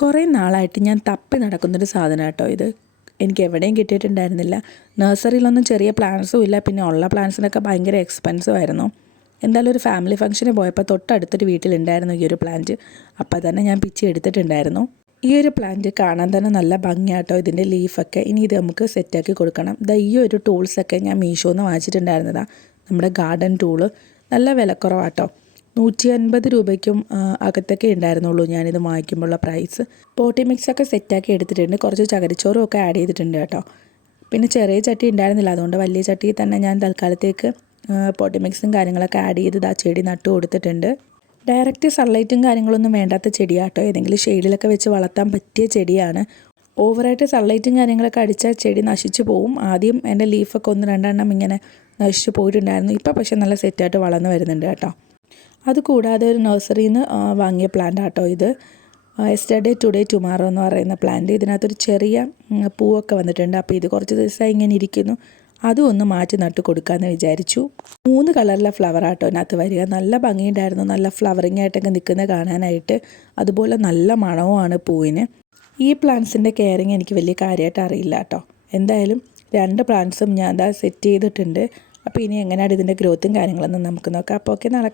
കുറേ നാളായിട്ട് ഞാൻ തപ്പി നടക്കുന്നൊരു സാധനം കേട്ടോ ഇത്. എനിക്ക് എവിടെയും കിട്ടിയിട്ടുണ്ടായിരുന്നില്ല. നഴ്സറിയിലൊന്നും ചെറിയ പ്ലാന്റ്സും ഇല്ല, പിന്നെ ഉള്ള പ്ലാന്റ്സിനൊക്കെ ഭയങ്കര എക്സ്പെൻസീവ് ആയിരുന്നു. എന്തായാലും ഒരു ഫാമിലി ഫംഗ്ഷന് പോയപ്പോൾ തൊട്ടടുത്തൊരു വീട്ടിലുണ്ടായിരുന്നു ഈ ഒരു പ്ലാന്റ്. അപ്പോൾ തന്നെ ഞാൻ പിച്ചി എടുത്തിട്ടുണ്ടായിരുന്നു. ഈ ഒരു പ്ലാന്റ് കാണാൻ തന്നെ നല്ല ഭംഗിയാട്ടോ, ഇതിൻ്റെ ലീഫൊക്കെ. ഇനി ഇത് നമുക്ക് സെറ്റാക്കി കൊടുക്കണം. ഈ ഒരു ടൂൾസൊക്കെ ഞാൻ മീഷോന്ന് വാങ്ങിച്ചിട്ടുണ്ടായിരുന്നതാണ്. നമ്മുടെ ഗാർഡൻ ടൂള് നല്ല വിലക്കുറവാട്ടോ. 150 രൂപയ്ക്കും അകത്തൊക്കെ ഉണ്ടായിരുന്നുള്ളൂ ഞാനിത് വാങ്ങിക്കുമ്പോഴുള്ള പ്രൈസ്. പോട്ടി മിക്സൊക്കെ സെറ്റാക്കി എടുത്തിട്ടുണ്ട്. കുറച്ച് ചകിരിച്ചോറും ഒക്കെ ആഡ് ചെയ്തിട്ടുണ്ട് കേട്ടോ. പിന്നെ ചെറിയ ചട്ടി ഉണ്ടായിരുന്നില്ല, അതുകൊണ്ട് വലിയ ചട്ടിയിൽ തന്നെ ഞാൻ തൽക്കാലത്തേക്ക് പോട്ടി മിക്സും കാര്യങ്ങളൊക്കെ ആഡ് ചെയ്ത് ആ ചെടി നട്ടു കൊടുത്തിട്ടുണ്ട്. ഡയറക്റ്റ് സൺലൈറ്റും കാര്യങ്ങളൊന്നും വേണ്ടാത്ത ചെടിയാട്ടോ. ഏതെങ്കിലും ഷെയ്ഡിലൊക്കെ വെച്ച് വളർത്താൻ പറ്റിയ ചെടിയാണ്. ഓവറായിട്ട് സൺലൈറ്റും കാര്യങ്ങളൊക്കെ അടിച്ചാൽ ചെടി നശിച്ചു പോവും. ആദ്യം എൻ്റെ ലീഫൊക്കെ 1-2 ഇങ്ങനെ നശിച്ചു പോയിട്ടുണ്ടായിരുന്നു. ഇപ്പോൾ പക്ഷേ നല്ല സെറ്റായിട്ട് വളർന്നു വരുന്നുണ്ട് കേട്ടോ. അതുകൂടാതെ ഒരു നഴ്സറിയിൽ നിന്ന് വാങ്ങിയ പ്ലാന്റ് ആട്ടോ ഇത്. യെസ്റ്റർഡേ ടുഡേ ടുമാറോ എന്ന് പറയുന്ന പ്ലാന്റ്. ഇതിനകത്തൊരു ചെറിയ പൂവൊക്കെ വന്നിട്ടുണ്ട്. അപ്പോൾ ഇത് കുറച്ച് ദിവസമായി ഇങ്ങനെ ഇരിക്കുന്നു. അതും ഒന്ന് മാറ്റി നട്ട് കൊടുക്കാമെന്ന് വിചാരിച്ചു. 3 കളറിലെ ഫ്ലവർ ആട്ടോ ഇതിനകത്ത് വരിക. നല്ല ഭംഗിയുണ്ടായിരുന്നു, നല്ല ഫ്ലവറിങ് ആയിട്ടൊക്കെ നിൽക്കുന്നത് കാണാനായിട്ട്. അതുപോലെ നല്ല മണവുമാണ് പൂവിന്. ഈ പ്ലാന്റ്സിൻ്റെ കെയറിങ് എനിക്ക് വലിയ കാര്യമായിട്ട് അറിയില്ല കേട്ടോ. എന്തായാലും 2 പ്ലാന്റ്സും ഞാൻ സെറ്റ് ചെയ്തിട്ടുണ്ട്. അപ്പോൾ ഇനി എങ്ങനെയാണ് ഇതിൻ്റെ ഗ്രോത്തും കാര്യങ്ങളൊന്നും നമുക്ക് നോക്കാം. അപ്പോൾ ഓക്കെ, നാളെ